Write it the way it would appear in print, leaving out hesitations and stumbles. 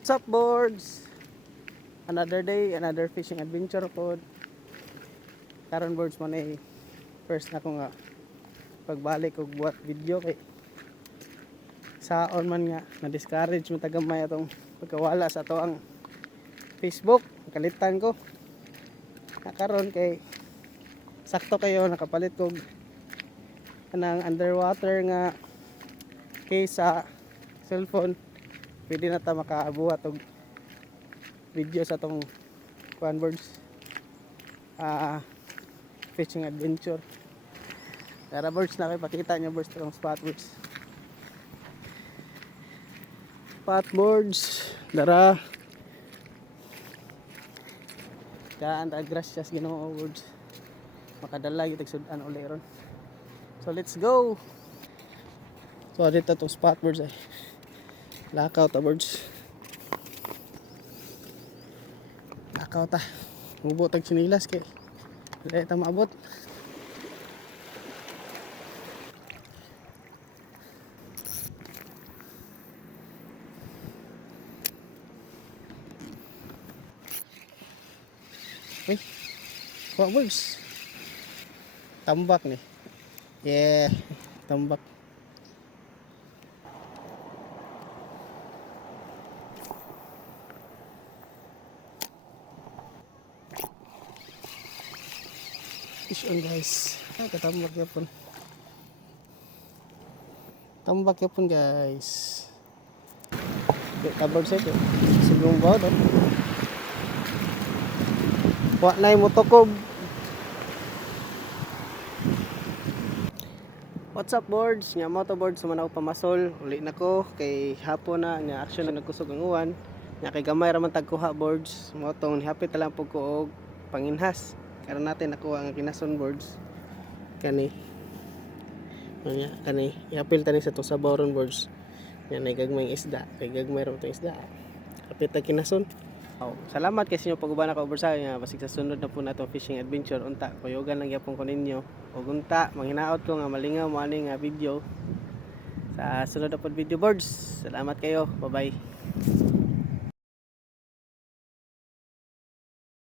What's up, boards? Another day, another fishing adventure po. Karon boards mo na first na ko nga pagbalik og buhat video kay saon man nga na-discourage mo tagamay atong pagkawala sa to ang Facebook. Nakalitan ko. Karon kay sakto kayo nakapalit ko kanang underwater nga case sa cellphone. Pwede na ta makaabuhat og video sa tong kuan boards fishing adventure. Tara boards, na kayo pakita nyo boards itong spot boards. Dara daan ta gracias Ginoo boards, makadala gyud sudan uli ron. So let's go. So dito tong spot boards ay lakaw ta boards, lakaw ta mubo tag sinilas kay dili ta maabot. Uy, kuha boards, tambak ni, yeah, tambak. Fish on guys. Katambak yapon. Tambak yapon guys. Kabag sa ito. Silong baw doon. Wa na yung motokob. What's up boards? Nga motoboard sumanaw pamasol. Uli na ko kay hapon na nga action na nagkusog ang uwan. Nga kay gamay raman tagkuha boards. Motong hapit lang po ko og panginhas. Karon natin nakuha ang kinason boards. Kani i-apil tani sa to sa boron boards. Yan ay gagmayng isda, kay gagmay ra tong isda. Apil ta kinason. Oh, salamat kay sinyo pag-uban ka over sa nga basig sa sunod na po nato fishing adventure unta kuyogan lang gyapon ko ninyo. Ug unta manghinaot ko nga malingaw mo ani nga video sa sunod na pod video boards. Salamat kayo. Bye-bye.